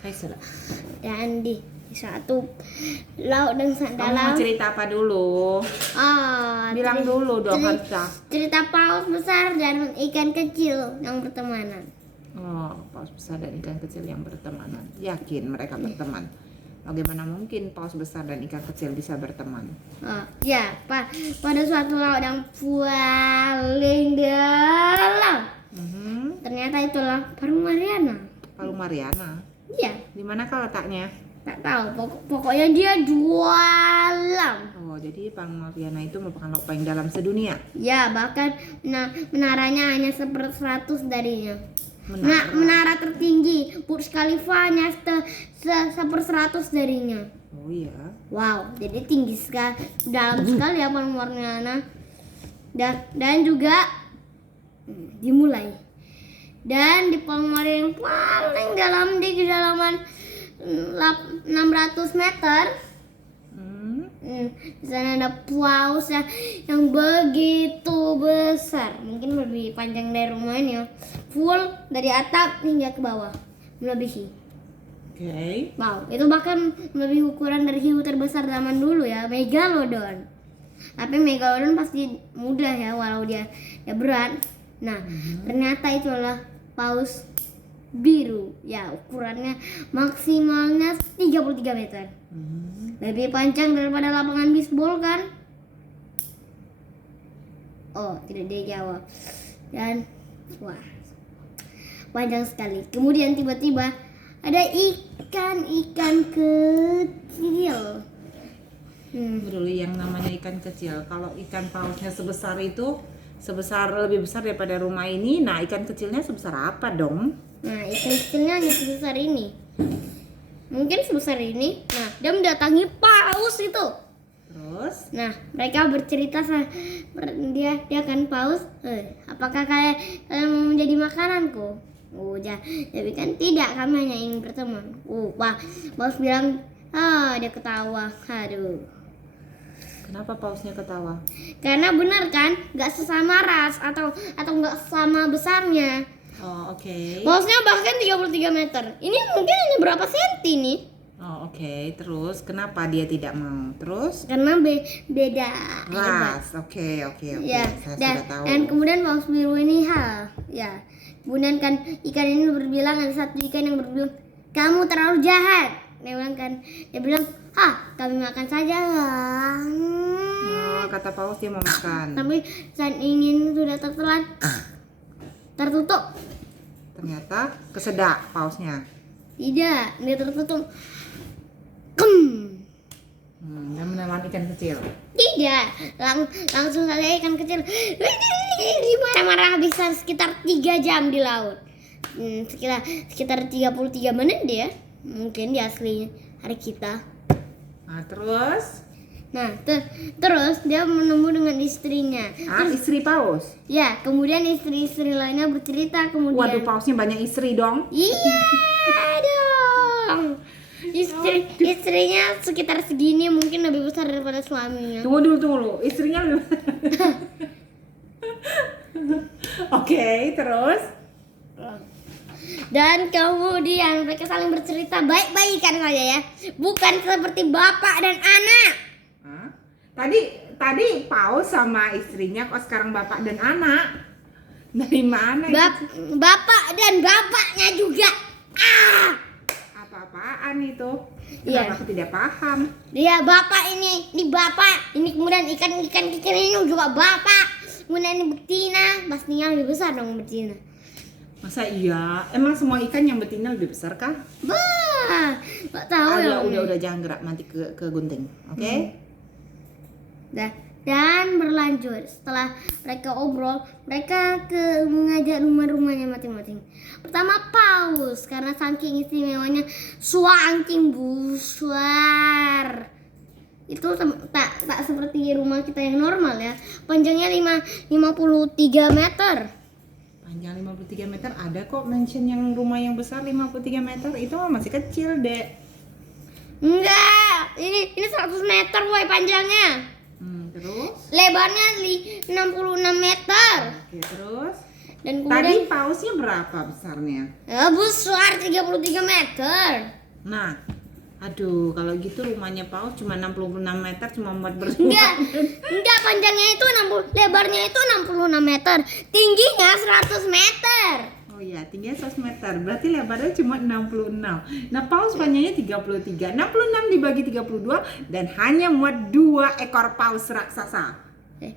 Kaisar. Dan di satu laut dan Kamu dalam. mau cerita apa dulu? Bilang dulu dong harta. Cerita paus besar dan ikan kecil yang bertemanan. Oh, paus besar dan ikan kecil yang bertemanan. Yakin mereka berteman? Bagaimana mungkin paus besar dan ikan kecil bisa berteman? Oh, ya, pada suatu laut yang paling dalam. Ternyata itulah Palu Mariana. Palu Mariana. Iya, Di manakah letaknya? tak tahu. Pokoknya dia dalam. Oh, jadi Palu Mariana itu merupakan laut paling dalam sedunia. Ya, bahkan menaranya hanya 1/100 darinya. Menara. Menara tertinggi Burj Khalifa hanya 1/100 darinya. Oh iya. Wow, jadi tinggi sekali, dalam sekali ya Palu Mariana. Dan juga dimulai. Dan di Palu Mariana yang paling dalam di kedalaman 600 meter. Di sana ada paus yang begitu besar, mungkin lebih panjang dari rumahnya, full dari atap hingga ke bawah, melebihi. Oke. Wow, itu bahkan melebihi ukuran dari hiu terbesar zaman dulu ya, Megalodon. Tapi Megalodon pasti mudah ya, walau dia berat. Nah, ternyata itu adalah paus biru. Ya, ukurannya maksimalnya 33 meter. Lebih panjang daripada lapangan bisbol kan? Oh, tidak dijawab. Dan wah, panjang sekali. Kemudian tiba-tiba ada ikan kecil. Dulu yang namanya ikan kecil. Kalau ikan pausnya lebih besar daripada rumah ini, nah ikan kecilnya sebesar apa dong? Nah, ikan kecilnya hanya sebesar ini. Mungkin sebesar ini. Nah, dia mendatangi paus itu. Terus? Nah, mereka bercerita dia kan paus. Apakah kalian mau menjadi makananku? Tapi kan tidak, kami hanya ingin berteman. Paus bilang, dia ketawa. Aduh. Kenapa pausnya ketawa? Karena benar kan, nggak sesama ras atau nggak sama besarnya. Oh, oke. Pausnya bahkan 33 meter. Ini mungkin hanya berapa senti nih? Oh, oke. Terus kenapa dia tidak mau? Terus? Karena beda Ras. Oke. Ya, Saya sudah tahu. dan kemudian paus biru ini ya. Kemudian kan ikan ini berbilang, ada satu ikan yang berbilang, kamu terlalu jahat. Dia bilang, kami makan saja lah. Kata paus dia mau makan. Tapi saat ingin sudah tertelan, tertutup. Ternyata kesedak pausnya. Tidak, dia tertutup. Dia menelan ikan kecil. Tidak, langsung saja ikan kecil marah-marah bisa sekitar 3 jam di laut. Sekitar 33 menit dia. Mungkin di asli hari kita. Nah, terus? Nah, terus dia menemu dengan istrinya. Istri paus? Ya, kemudian istri-istri lainnya bercerita kemudian. Waduh, pausnya banyak istri dong. Iya dong. Istrinya sekitar segini, mungkin lebih besar daripada suaminya. Tunggu dulu. Istrinya lebih. Oke, terus? Dan kemudian mereka saling bercerita baik-baikan saja ya. Bukan seperti bapak dan anak. Tadi paus sama istrinya, kok sekarang bapak dan anak? Dari mana? Bapak dan bapaknya juga. Apa-apaan itu? Iya. Kenapa aku tidak paham? Dia bapak ini bapak. Ini kemudian ikan kecil ini juga bapak. Kemudian ini betina, pastinya lebih besar dong betina. Masa iya? Emang semua ikan yang betina lebih besar kah? Nggak tahu ya. Udah jangan gerak, nanti ke gunting. Oke? Dan berlanjut setelah mereka obrol, mereka mengajak rumahnya masing-masing. Pertama paus, karena saking istimewanya suangking besar. Itu tak seperti rumah kita yang normal ya. Panjangnya 53 meter. Panjang 53 meter, ada kok mention yang rumah yang besar 53 meter. Itu masih kecil, Dek. Enggak, ini 100 meter woy panjangnya. Terus? Lebarnya 66 meter. Oke, terus? Dan Tadi kemudian pausnya berapa besarnya? besar 33 meter. Nah, aduh, kalau gitu rumahnya paus cuma 66 meter, cuma buat berdua. Enggak, panjangnya itu 60, lebarnya itu 66 meter, tingginya 100 meter. Oh iya, tingginya 100 meter, berarti lebarnya cuma 66. Nah, paus panjangnya 33. 66 dibagi 32 dan hanya muat 2 ekor paus raksasa.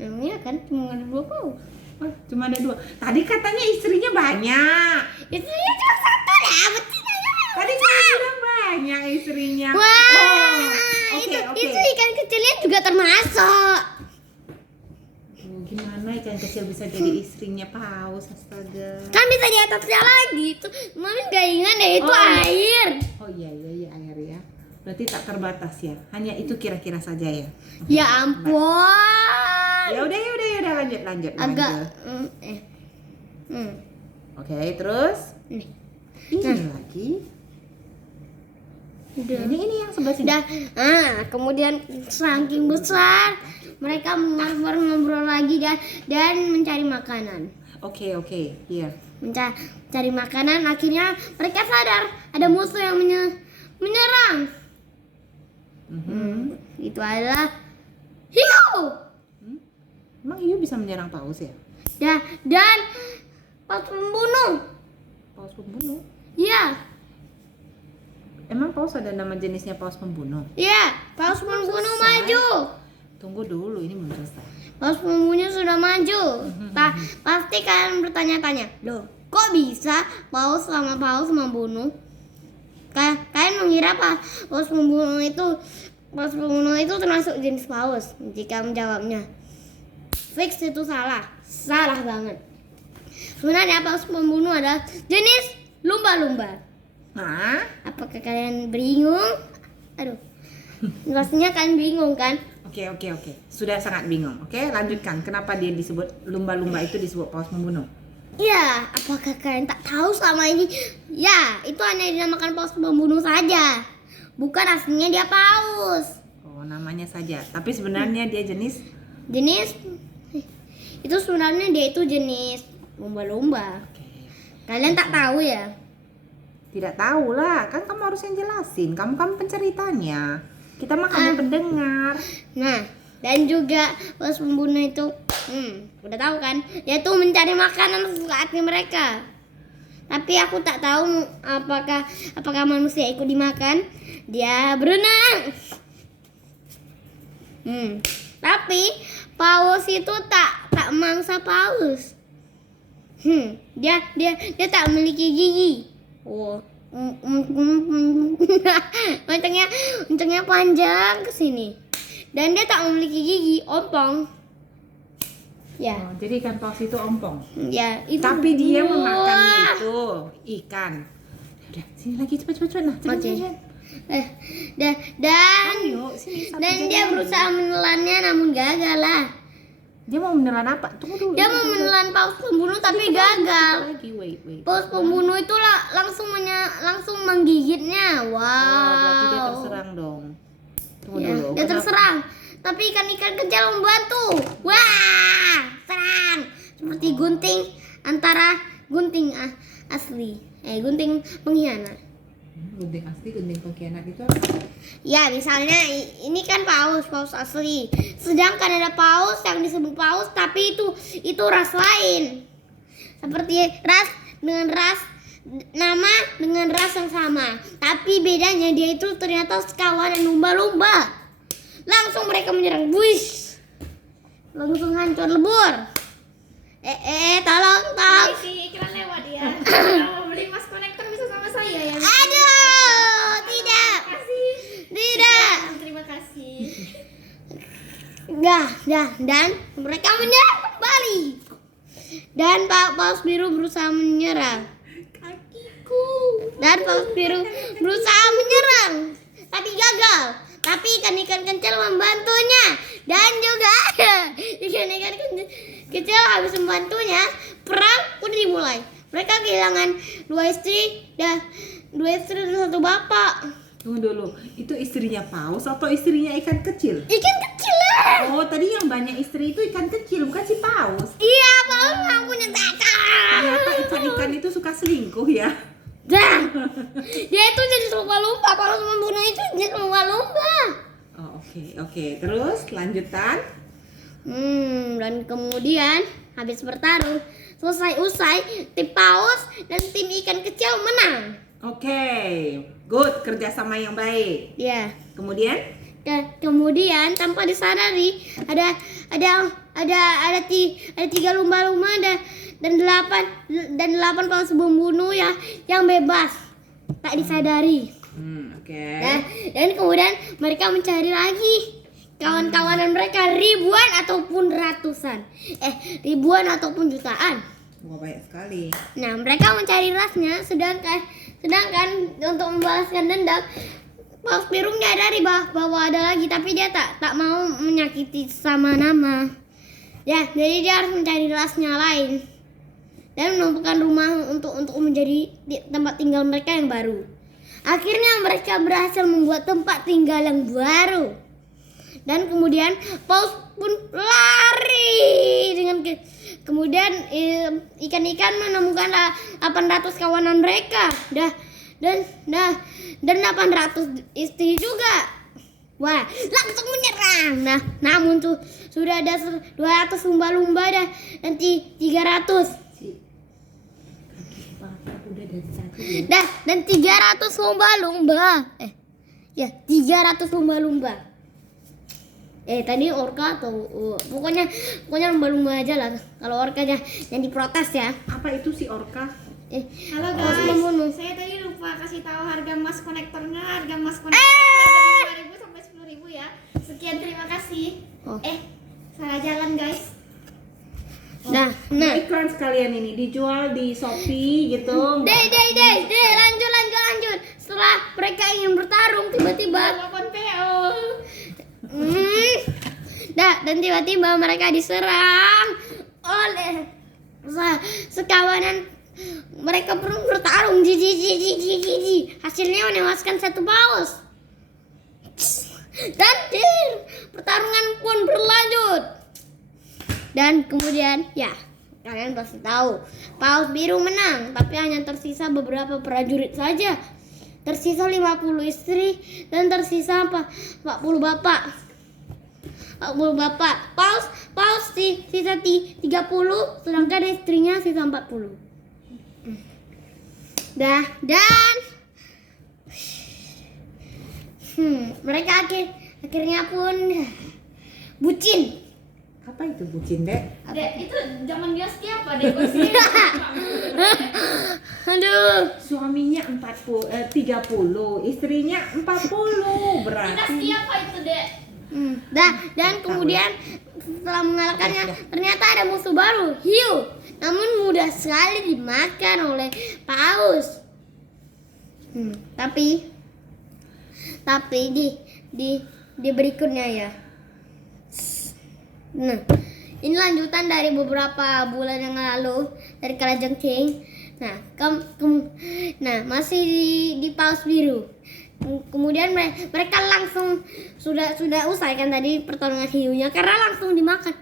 Memangnya kan cuma ada 2 paus. Oh, cuma ada 2. Tadi katanya istrinya banyak. Istrinya cuma 1 lah, betinanya. Tadi saya bilang banyak istrinya. Wah, Oke. itu ikan kecilnya juga termasuk. Gimana ikan kecil bisa jadi istrinya paus? Astaga. Kan bisa di atasnya lagi. Itu Mami gak ingat deh, itu Oh, air. Oh iya air ya. Berarti tak terbatas ya. Hanya itu kira-kira saja ya. Ya ampun. Ya udah lanjut. Agak Oke, terus Nih. ini lagi. Udah. Ini yang sebelah sini. Kemudian saking besar mereka ngobrol lagi dan mencari makanan. Oke, iya. Mencari makanan, akhirnya mereka sadar ada musuh yang menyerang. Itu adalah hiu. Emang hiu bisa menyerang paus ya? Dan paus pembunuh. Paus pembunuh? Ya, Emang paus ada nama jenisnya paus pembunuh? ya, paus pembunuh selesai. maju. Tunggu dulu, ini belum selesai. Paus pembunuh sudah maju. Pasti kalian bertanya-tanya, loh, kok bisa paus sama paus membunuh? Kalian mengira apa? Paus pembunuh itu termasuk jenis paus? Jika menjawabnya fix itu salah banget. Sebenarnya paus pembunuh adalah jenis lumba-lumba. Hah? Apakah kalian bingung? Aduh, pastinya kalian bingung kan? Oke. Sudah sangat bingung. Oke, lanjutkan. Kenapa dia disebut lumba-lumba itu disebut paus pembunuh? Ya, apakah kalian tak tahu selama ini? Ya, itu hanya dinamakan paus pembunuh saja. Bukan aslinya dia paus. Oh, namanya saja. Tapi sebenarnya dia jenis Itu sebenarnya dia itu jenis lumba-lumba. Kalian tak tahu ya? tidak tahu lah. Kan kamu harus yang jelasin. Kamu penceritanya. Kita mah hanya pendengar. Nah, dan juga paus pembunuh itu udah tahu kan? Yaitu mencari makanan sesuka mereka. Tapi aku tak tahu apakah manusia ikut dimakan. Dia berenang. Tapi paus itu tak mangsa paus. Dia tak memiliki gigi. Oh. Untungnya panjang ke sini. Dan dia tak memiliki gigi, ompong. Ya. Oh, jadi ikan paus itu ompong. Ya, itu. Tapi dia memakan itu ikan. Udah, sini lagi cepat. Nah, Oke. cepat. Ayo, sini satu Dan jalan dia lagi. berusaha menelannya namun gagal lah. Dia mau menelan apa? Tunggu dulu. Dia mau menelan paus pembunuh tapi gagal. Lagi, wait. Paus pembunuh itu langsung menggigitnya. Wow. Oh, berarti dia terserang dong. Tunggu Ya, dulu. dia Kenapa? terserang. Tapi ikan-ikan kecil membantu. Wah, serang. Seperti gunting antara gunting asli. Gunting pengkhianat. Gunting asli, gunting pengkhianat itu apa? Ya, misalnya ini kan paus asli. Sedangkan ada paus yang disebut paus tapi itu ras lain. Seperti nama dengan ras yang sama. Tapi bedanya dia itu ternyata sekawanan lumba-lumba. Langsung mereka menyerang. Wish. Langsung hancur lebur. Tolong. Iklan lewat ya. Kalau mau beli mas konektor bisa sama saya ya. Aduh, tidak. Terima kasih. Dan mereka menyerang kembali. Dan paus biru berusaha menyerang. Dan paus biru berusaha menyerang, tapi gagal. Tapi ikan-ikan kecil membantunya. Dan juga ikan-ikan kecil habis membantunya, perang udah dimulai. Mereka kehilangan dua istri dan satu bapak. Tunggu dulu. Itu istrinya paus atau istrinya ikan kecil? Ikan kecil lah. Oh, tadi yang banyak istri itu ikan kecil, bukan si paus. Iya, paus nggak punya kakak. Ternyata ikan-ikan itu suka selingkuh ya. Dah, dia itu jadi lumba-lumba. Paus membunuh itu jadi lumba-lumba. Oh, oke. Terus lanjutan. Dan kemudian habis bertarung, selesai tim paus dan tim ikan kecil menang. Oke, good, kerjasama yang baik. Ya. Kemudian? Kemudian tanpa disadari ada 3 lumba-lumba dan 8 paus pembunuh ya yang bebas tak disadari. Oke. Dan kemudian mereka mencari lagi kawan-kawanan mereka ribuan ataupun ratusan, ribuan ataupun jutaan. Wah, banyak sekali. Nah, mereka mencari rasnya, sedangkan untuk membalaskan dendam, paus biru menyadari bahwa ada lagi, tapi dia tak mau menyakiti sama nama. Ya, jadi dia harus mencari rasnya lain dan menemukan rumah untuk menjadi tempat tinggal mereka yang baru. Akhirnya mereka berhasil membuat tempat tinggal yang baru. Dan kemudian paus pun lari kemudian ikan-ikan menemukan 800 kawanan mereka. Dan 800 istri juga. Wah, langsung menyerang. Nah, namun tuh sudah ada 200 lumba-lumba dan 300. Dan 300 lumba-lumba. 300 lumba-lumba. Tadi orka atau pokoknya lumba-lumba aja lah. Kalau orkanya yang diprotes ya. Apa itu si orka? Halo paus guys, pembunuh. saya tadi lupa kasih tahu harga emas konektornya. Harga emas konektor dari 5.000 sampai 10.000 ya. Sekian, terima kasih. Oh. Salah jalan guys. Nah, Iklan sekalian ini dijual di Shopee gitu. lanjut. Setelah mereka ingin bertarung, tiba-tiba Telepon PO. dan tiba-tiba mereka diserang oleh sekawanan. Mereka pun bertarung, hasilnya menewaskan 1 paus. Dan pertarungan pun berlanjut. Dan kemudian ya, kalian pasti tahu paus biru menang, tapi hanya tersisa beberapa prajurit saja. Tersisa 50 istri dan tersisa 40 bapak. Paus sisa 30, sedangkan istrinya sisa 40. Mereka akhirnya pun bucin. Apa itu bucin, Dek? Dek, itu zaman dia siapa dek? Pasti. Aduh. Suaminya 30, istrinya 40. Berarti Dinasti apa itu dek? Dan kemudian setelah mengalahkannya, ternyata ada musuh baru, hiu. Namun mudah sekali dimakan oleh paus. Tapi di berikutnya ya. Nah, ini lanjutan dari beberapa bulan yang lalu dari Kalajengking. Nah, masih di paus biru. Kemudian mereka langsung sudah usai kan tadi pertarungan hiunya karena langsung dimakan.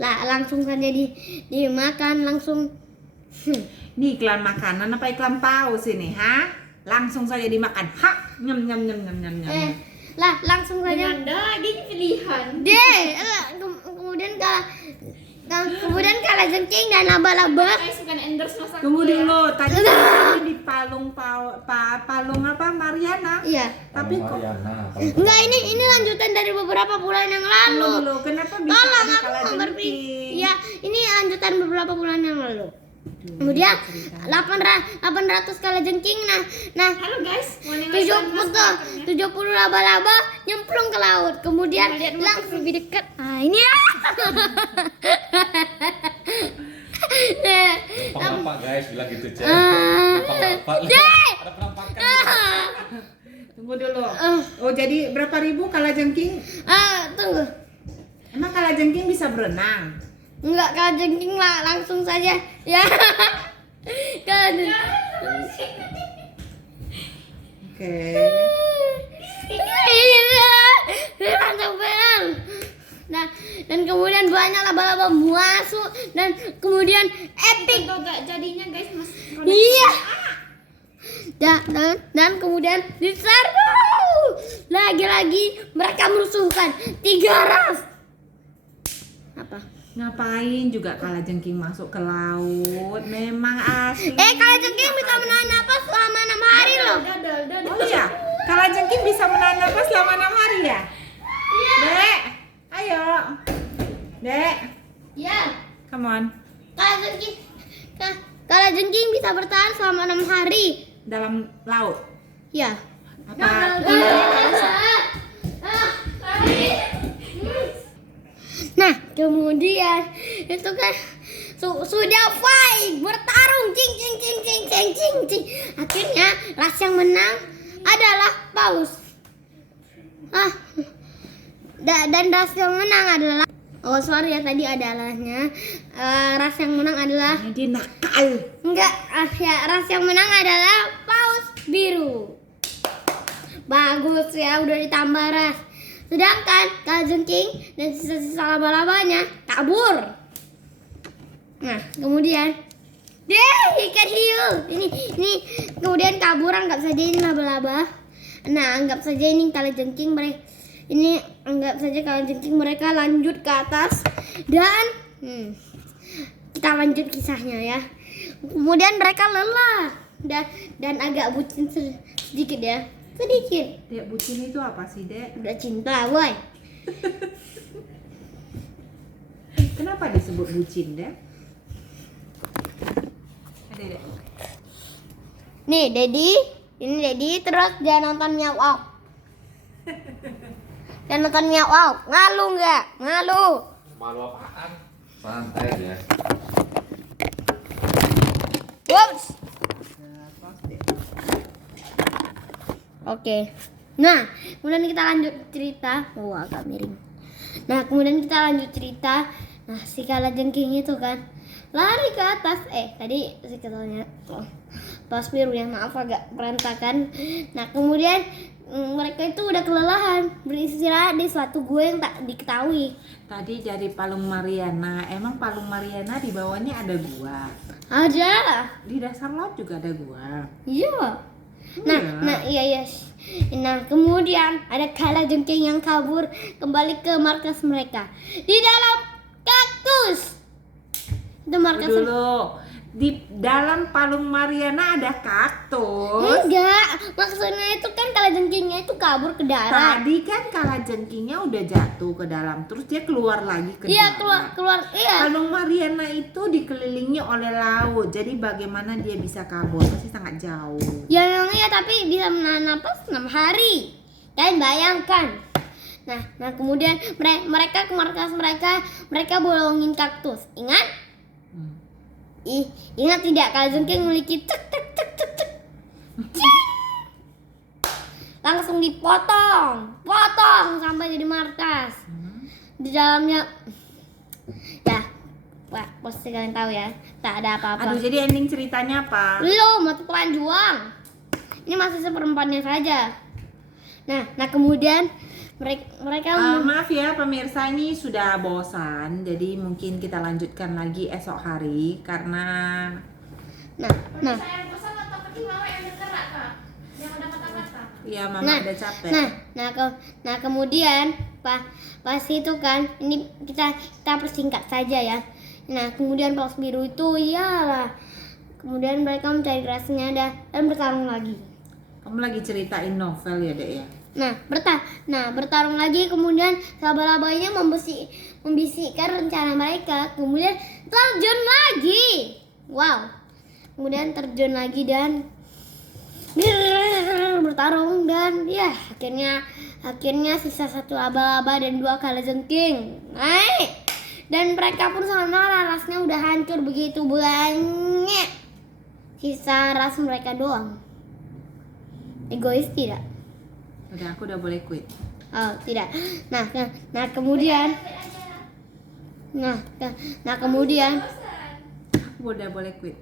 Langsung saja dimakan langsung. ini iklan makanan apa iklan paus ini, ha? Langsung saja dimakan. Nyam. Langsung saja. Dengan daging pilihan. Kemudian Kalajengking dan laba-laba. Guys, bukan endorse masak. Tunggu dulu, tadi di palung apa Mariana. Iya. Tapi kok Enggak, ini lanjutan dari beberapa bulan yang lalu. Loh, kenapa bisa Tolong ada aku nggak berpikir. Kalajengking? Ya, ini lanjutan beberapa bulan yang lalu. Kemudian 800 Kalajengking. Nah, Halo guys, mau 70 laba-laba nyemplung ke laut. Kemudian langsung lebih dekat. Ini ya. Apa guys bilang gitu Cek. Apa? Ada penampakan. Tunggu dulu. Oh, jadi berapa ribu Kalajengking? Tunggu. Emang Kalajengking bisa berenang? Enggak, Kalajengking langsung saja. Ya. Oke. Mantap benar. Nah, dan kemudian banyak laba-laba masuk dan kemudian epic. Itu gak jadinya guys mas. Iya. Dan kemudian diserbu. Lagi-lagi mereka merusuhkan 3 ras. Apa? Ngapain juga kalajengking masuk ke laut? Memang asli. Kalajengking bisa menahan napas selama 6 hari loh. Dadal. Oh iya, kalajengking bisa menahan napas selama 6 hari ya? Iya. Dek, ayo. Dek, Ya. come on. Kalajengking bisa bertahan selama 6 hari. Dalam laut. Ya. Apa? Nah, kemudian itu kan sudah fight, bertarung, cing. Akhirnya ras yang menang adalah paus. Dan ras yang menang adalah sorry ya, tadi adalahnya ras yang menang adalah Ini dia nakal. enggak, ras yang menang adalah paus biru. Bagus ya, udah ditambah ras. Sedangkan kalajengking dan sisa-sisa laba-labanya kabur. Nah, kemudian ikan hiu. Ini kemudian kabur, anggap saja ini laba-laba. Nah, anggap saja ini kalajengking mereka. Ini anggap saja kalajengking mereka lanjut ke atas dan kita lanjut kisahnya ya. Kemudian mereka lelah dan agak bucin sedikit ya. Sedikit. Dek, bucin itu apa sih, Dek? Udah cinta, boy. Kenapa disebut bucin, Dek? Ada, Dek. Nih, ini Dedi terus dia nonton Meow Wow. Dia nonton Meow Wow. Ngalu nggak? Ngalu. Malu apaan? Santai ya. Whoops. Oke. Nah, kemudian kita lanjut cerita. Agak miring. Nah, kemudian kita lanjut cerita. Nah, si kalajengking itu kan lari ke atas. Tadi si katanya pas biru ya, maaf agak berantakan. Nah, kemudian mereka itu udah kelelahan beristirahat di suatu gua yang tak diketahui. Tadi dari Palung Mariana. Emang Palung Mariana di bawahnya ada gua. Ada. Di dasar laut juga ada gua. Iya. Iya. Iya. Nah, kemudian ada kalajengking yang kabur kembali ke markas mereka di dalam kaktus. Itu markas. Dulu di dalam Palung Mariana ada kaktus. Enggak, maksudnya itu kan kalajengkingnya itu kabur ke darat. Tadi kan kalajengkingnya udah jatuh ke dalam, terus dia keluar lagi ke Iya, darat. keluar. Iya. Palung Mariana itu dikelilingi oleh laut, jadi bagaimana dia bisa kabur? Pasti sangat jauh. Ya memang iya, tapi bisa menahan napas 6 hari. Kalian bayangkan. Nah kemudian mereka ke markas mereka bolongin kaktus. Ingat? Ingat tidak, kalajengking memiliki cek. Cing! Langsung potong sampai jadi markas. Di dalamnya ya, wah, pasti kalian tahu ya, tak ada apa-apa. Aduh, jadi ending ceritanya apa? Belum, mau pelanjuang. Ini masih seperempatnya saja. Nah kemudian mereka Maaf ya pemirsa, ini sudah bosan, jadi mungkin kita lanjutkan lagi esok hari karena nah Saya yang pesan atau ketimbang yang bergerak kak? Yang ada kata-kata. ya mama udah capek. nah kemudian pas itu kan, ini kita persingkat saja ya. Nah kemudian paus biru itu iyalah, kemudian mereka mencari rasanya dan bertarung lagi. Kamu lagi ceritain novel ya, Dek ya? Nah bertarung lagi, kemudian laba-labanya membisikkan rencana mereka, kemudian terjun lagi. Wow, kemudian terjun lagi dan bertarung dan ya akhirnya sisa 1 laba-laba dan 2 kalajengking. Dan mereka pun sama, rasnya udah hancur begitu banyak. Sisa ras mereka doang. Egois tidak? Udah, aku udah boleh quit. Oh, tidak. Nah kemudian kemudian Aku udah boleh quit.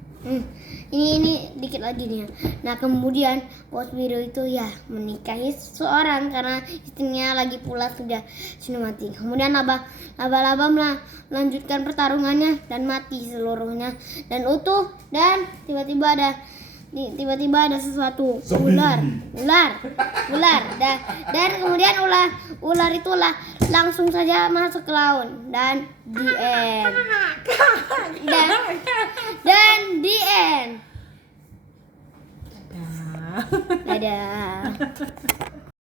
Ini dikit lagi nih ya. Nah kemudian Paus Biru itu ya menikahi seseorang karena istrinya lagi pula sudah mati. Kemudian laba-laba melanjutkan pertarungannya dan mati seluruhnya dan utuh, dan tiba-tiba ada sesuatu, ular dan kemudian ular itu langsung saja masuk ke laut dan the end. Dan the end. Dadah.